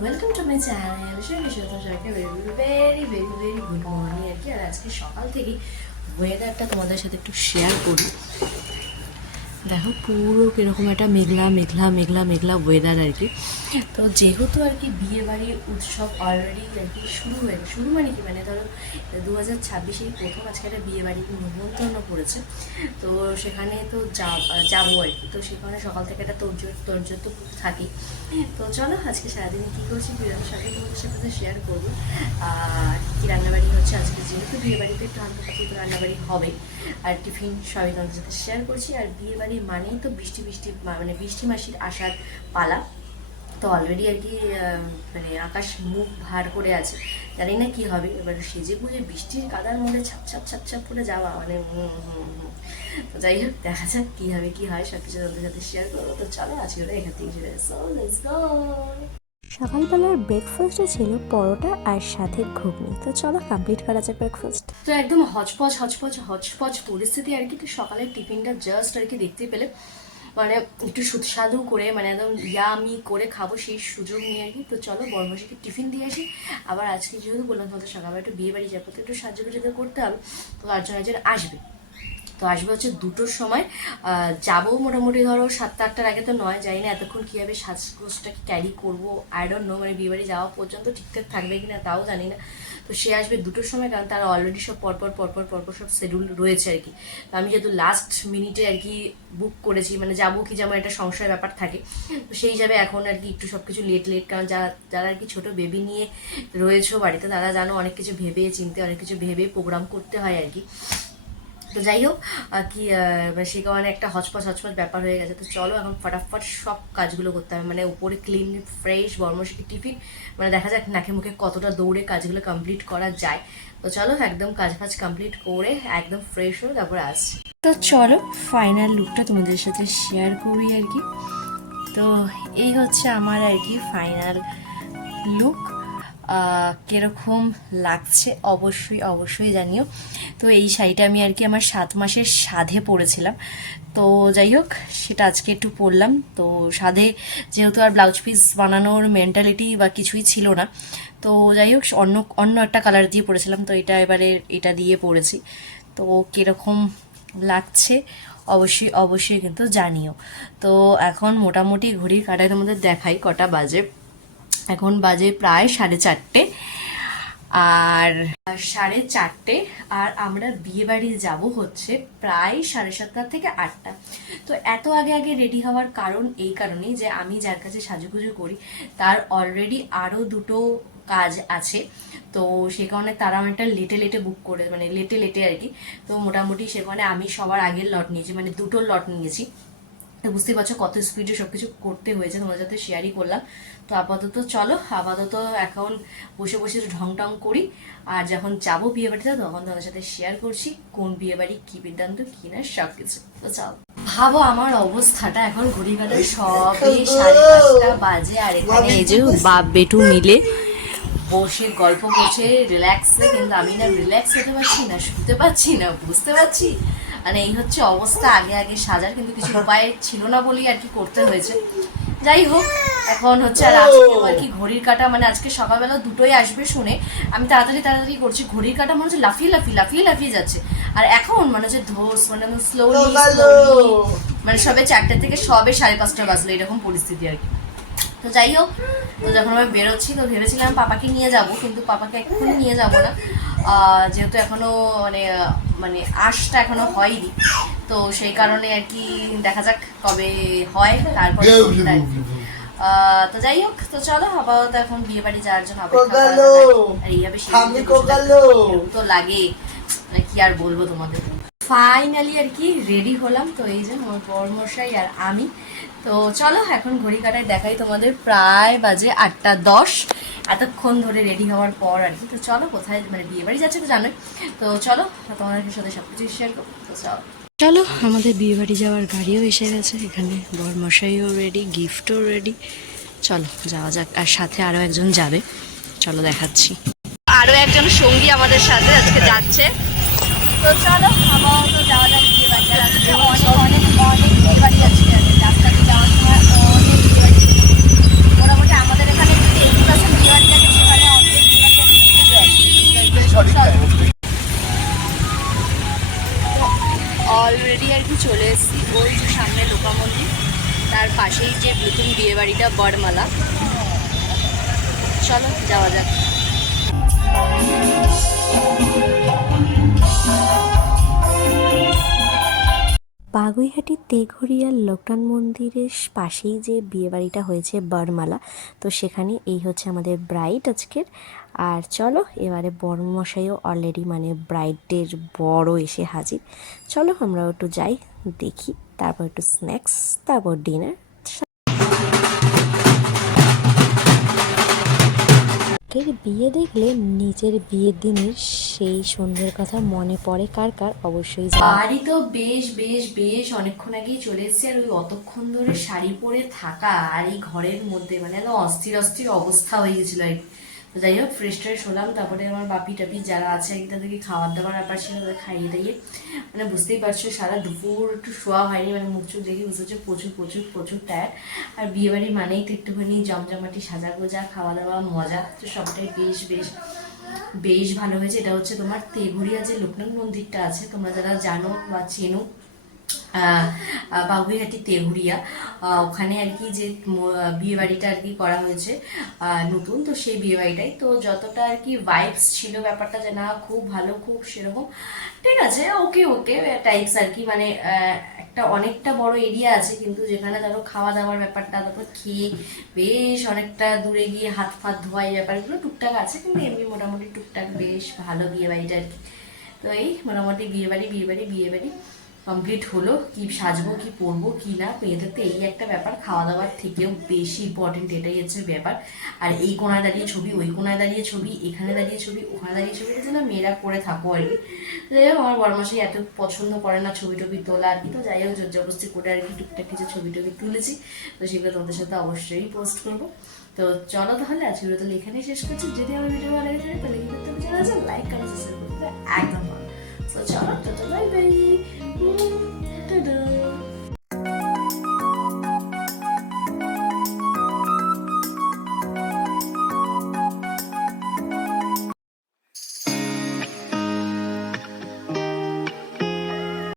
Welcome to my channel. সবাইকে very good morning আর কি। আর আজকে সকাল থেকে ওয়েদারটা তোমাদের সাথে একটু শেয়ার করি। দেখো পুরো কীরকম একটা মেঘলা মেঘলা মেঘলা মেঘলা ওয়েদার আর কি। তো যেহেতু আর কি বিয়েবাড়ির উৎসব অলরেডি আর কি শুরু মানে কি মানে ধরো 2026-এই প্রথম আজকে একটা বিয়েবাড়ির নিমন্ত্রণ পড়েছে। তো সেখানে তো যাবো আর কি। তো সেখানে সকাল থেকে একটা তোড়জোড় তো থাকি। তো চলো আজকে সারাদিনে কী করছি বিয়ের সাথে তোমাদের সাথে শেয়ার করবো। আর কী রান্নাবাড়ি হচ্ছে আজকে, যেহেতু বিয়েবাড়িতে একটু হালকা রান্নাবাড়ি হবে আর টিফিন সবই তোমাদের সাথে শেয়ার করছি। আর বিয়েবাড়ি মানেই তো বৃষ্টি মানে বৃষ্টি মাসির আসার পালা। তো অলরেডি আর কি মানে আকাশ মুখ ভার করে আছে, জানি না কি হবে। এবার সেজে গুজে বৃষ্টির কাদার মধ্যে ছাপ করে যাওয়া মানে তো যাই হোক, দেখা যাক কী হবে কী হয়, সব কিছু তোমাদের সাথে শেয়ার করবো। তো চলো আজকে ওরা এখান থেকে চলে এসো, লেটস গো। সকালবেলার ব্রেকফাস্টে ছিল পরোটা আর সাথে ঘুগনি। তো চলো কমপ্লিট করা যাক ব্রেকফাস্ট। তো একদম হচপচ পরিস্থিতি আর কি। তো সকালের টিফিনটা জাস্ট আর কি দেখতে পেলে মানে একটু সুস্বাদু করে মানে একদম ইয়ামি করে খাবো সেই সুযোগ নিয়ে আর কি। তো চলো বড়মাসিকে টিফিন দিয়ে আসি। আবার আজকে যেহেতু বললাম তোমাদের সকালবেলা একটু বিয়ে বাড়ি যাবো, তো একটু সাহায্য করতে হবে। তো একজন আসবে, তো আসবে হচ্ছে 2টোর সময়। যাবো মোটামুটি ধরো 7টা-8টার আগে তো নয়, জানি না এতক্ষণ কীভাবে সাজগোজটাকে ক্যারি করবো, আই ডোন্ট নো। মানে বিয়েবাড়ি যাওয়া পর্যন্ত ঠিকঠাক থাকবে কিনা তাও জানি না। তো সে আসবে 2টোর সময়, কারণ তারা অলরেডি সব পরপর সব শিডিউল রয়েছে আর কি। তো আমি যেহেতু লাস্ট মিনিটে আর কি বুক করেছি, মানে যাবো কি যেমন একটা সংশয় ব্যাপার থাকে, তো সেই হিসাবে এখন আর কি একটু সব কিছু লেট, কারণ যারা আর কি ছোটো বেবি নিয়ে রয়েছে বাড়িতে, তারা জানো অনেক কিছু ভেবে চিন্তে অনেক কিছু ভেবে প্রোগ্রাম করতে হয় আর কি। তো যাই হোক কি সে কারণে একটা হচপচ ব্যাপার হয়ে গেছে। তো চলো এখন ফটাফট সব কাজগুলো করতে হবে, মানে উপরে ক্লিন ফ্রেশ বর্মশিকে টিফিন, মানে দেখা যাক নাকে মুখে কতটা দৌড়ে কাজগুলো কমপ্লিট করা যায়। তো চলো একদম কাজ কমপ্লিট করে একদম ফ্রেশ হয়ে তারপর আসছি। তো চলো ফাইনাল লুকটা তোমাদের সাথে শেয়ার করি আর কি। তো এই হচ্ছে আমার আর কি ফাইনাল লুক। কিরকম লাগছে অবশ্যই জানিও। তো এই শাড়িটা আমি আর কি আমার 7 মাসের সাধে পরেছিলাম। তো যাই হোক সেটা আজকে একটু পরলাম। তো সাধে যেহেতু আর ব্লাউজ পিস বানানোর মেন্টালিটি বা কিছুই ছিল না, তো যাই হোক অন্য একটা কালার দিয়ে পরেছিলাম। তো এটা দিয়ে পরেছি। তো কীরকম লাগছে অবশ্যই কিন্তু জানিও। তো এখন মোটামুটি ঘড়ির কাঁটায় তোমাদের দেখাই কটা বাজে। এখন বাজে প্রায় 4:30, আর 4:30, আর আমরা বিয়ে বাড়ি যাবো হচ্ছে প্রায় 7:30 থেকে 8টা। তো এত আগে রেডি হওয়ার কারণ এই কারণেই যে আমি যার কাছে সাজুগুজু করি তার অলরেডি আরও 2টো কাজ আছে। তো সে কারণে তারা অনেকটা লেটে বুক করে, মানে লেটে আর কি। তো মোটামুটি সেখানে আমি সবার আগের লট নিয়েছি, মানে 2টো লট নিয়েছি। তো বুঝতেই পারছো কত স্পিডে সব কিছু করতে হয়েছে, তোমাদের সাথে শেয়ারই করলাম। তো আপাতত এখন বসে ঢং টং করি। আর যখন যাবো বিয়ে বাড়িতে তখন তোমাদের সাথে শেয়ার করছি কোন বিয়ে বাড়ি কি বৃত্তান্ত কি না সব কিছু। তো চলো ভাবো আমার অবস্থাটা, এখন ঘড়ি কাটায় সবে 5:30 বাজে, আর এখানে এই যে বাপ বেটু মিলে বসে গল্প করছে রিল্যাক্সে, কিন্তু আমি না রিল্যাক্স হতে পারছি না, শুতে পারছি না, বুঝতে পারছি। মানে এই হচ্ছে অবস্থা আগে সাজার, কিন্তু কিছু উপায় ছিল না বলেই আর কি করতে হয়েছে। যাই হোক এখন হচ্ছে আর আজকে আর কি ঘড়ির কাঁটা, মানে আজকে সকালবেলা 2টোই আসবে শুনে আমি তাড়াতাড়ি করছি। ঘড়ির কাঁটা মনে হচ্ছে লাফিয়ে যাচ্ছে। আর এখন মানে হচ্ছে ধোস, মানে স্লোলি মানে সবে 4টে থেকে সবে 5:30 বাজলো, এরকম পরিস্থিতি আর কি। তো যাই হোক, তো যখন আমি বেরোচ্ছি তো ভেবেছিলাম পাপাকে নিয়ে যাব, কিন্তু পাপাকে এখনই নিয়ে যাব না, যেহেতু এখনো মানে আশটা এখনো হয়নি। তো সেই কারণে আর কি দেখা যাক কবে হয়, তারপরে তো যাই হোক। তো চলো আপাতত এখন বিয়ে বাড়ি যাওয়ার জন্য অপেক্ষা করা, আর এইভাবে তো লাগে কি আর বলবো তোমাদের। ফাইনালি আর কি রেডি হলাম। তো এই যে আমার বরমশাই আর আমি। তো চলো এখন ঘড়ি কাটায় দেখাই তোমাদের, প্রায় বাজে 8:10 এতক্ষণ ধরে রেডি হওয়ার পর আর কি। তো চলো কোথায়, মানে বিয়ে বাড়ি যাচ্ছে তো জানোই। তো চলো তোমাদের সাথে সব কিছু শেয়ার করবো। তো চলো আমাদের বিয়ে বাড়ি যাওয়ার গাড়িও এসে গেছে, এখানে বরমশাইও রেডি, গিফটও রেডি। চলো যাওয়া যাক, আর সাথে আরও একজন যাবে, চলো দেখাচ্ছি। আরও একজন সঙ্গী আমাদের সাথে আজকে যাচ্ছে। তো চলো আপাতত যাওয়া যাক বিয়ে বাড়ি। আজকে অনেক বিয়ে বাড়ি আছে রাস্তাতে যাওয়ার সময়, অনেক বিয়ে বাড়ি। মোটামুটি আমাদের এখানে বড়মালা। চলো যাওয়া যাক। বাগুইহাটির তেঘরিয়ার লোকনাথ মন্দিরের পাশেই যে বিয়েবাড়িটা হয়েছে বরমালা, তো সেখানে এই হচ্ছে আমাদের ব্রাইড আজকের। আর চলো এবারে বরমশাইও অলরেডি মানে ব্রাইডের বড় এসে হাজির। চলো আমরাও একটু যাই, দেখি, তারপর একটু স্ন্যাক্স, তারপর ডিনার। এর বিয়ে দেখলে নিজের বিয়ের দিনের সেই সন্ধ্যের কথা মনে পড়ে কার কার, অবশ্যই জানাও। বাড়ি তো বেশ বেশ বেশ অনেকক্ষণ আগেই চলে এসেছি, আর ওই অতক্ষণ ধরে শাড়ি পরে থাকা আর এই ঘরের মধ্যে মানে একদম অস্থির অস্থির অবস্থা হয়ে গেছিল আর কি। তো যাই হোক ফ্রেশ ট্রেশ হলাম, তারপরে আমার বাপি টাপি যারা আছে আর কি তাদেরকে খাবার দাবার ব্যাপার ছিল, তাদের খাইয়ে দাইয়ে মানে বুঝতেই পারছো সারা দুপুর একটু শোয়া হয়নি, মানে মুখ চোখ দেখে বুঝতে হচ্ছে প্রচুর প্রচুর প্রচুর টায়ার্ড। আর বিয়ে বাড়ি মানেই তো একটুখানি জমজমাটি সাজা গোজা খাওয়া দাওয়া মজা, তো সবটাই বেশ বেশ বেশ ভালো হয়েছে। এটা হচ্ছে তোমার তেঘরিয়া যে লোকনাথ মন্দিরটা আছে, তোমরা যারা জানো বা চেনো, বাগুইহাটি তেঘরিয়া, ওখানে আর কি যে বিয়ে বাড়িটা আর কি করা হয়েছে নতুন, তো সেই বিয়ে বাড়িটাই তো যতটা আর কি ভাইবস ছিল ব্যাপারটা যে না খুব ভালো, খুব সেরকম ঠিক আছে, ওকে ওকে টাইপস আর কি, মানে একটা অনেকটা বড় এরিয়া আছে কিন্তু যেখানে ধরো খাওয়া দাওয়ার ব্যাপারটা, তারপর খেয়ে বেশ অনেকটা দূরে গিয়ে হাত ফাত ধোয়া এই ব্যাপারগুলো টুকটাক আছে, কিন্তু এমনি মোটামুটি টুকটাক বেশ ভালো বিয়ে বাড়িটা আর কি। তো এই মোটামুটি বিয়ে বাড়ি কমপ্লিট হলো। কি সাজবো, কি পরবো, কি না, মেয়েদের তো এই একটা ব্যাপার, খাওয়া দাওয়ার থেকেও বেশি ইম্পর্টেন্ট এটাই হচ্ছে ব্যাপার। আর এই কোনায় দাঁড়িয়ে ছবি, ওই কোনায় দাঁড়িয়ে ছবি, এখানে দাঁড়িয়ে ছবি, ওখানে দাঁড়িয়ে ছবি, এটা যেন মেয়েরা করে থাকো আর কি। যাই হোক আমার বড়মাসাই এত পছন্দ করে না ছবি টবি তোলা আর কি, তো যাই হোক জোর জবরদস্তি করে আর কি টুকটাক কিছু ছবি টবি তুলেছি, তো সেগুলো তোমাদের সাথে অবশ্যই পোস্ট করবো। তো চলো তাহলে আজকে তাহলে এখানেই শেষ করছি। যদি আমার ভিডিও ভালো লাগে তাহলে কি করতে হবে জানা আছে, লাইক কমেন্ট সাবস্ক্রাইব করতে একদম। তো চলো, টাটা, বাই বাই, টাটা।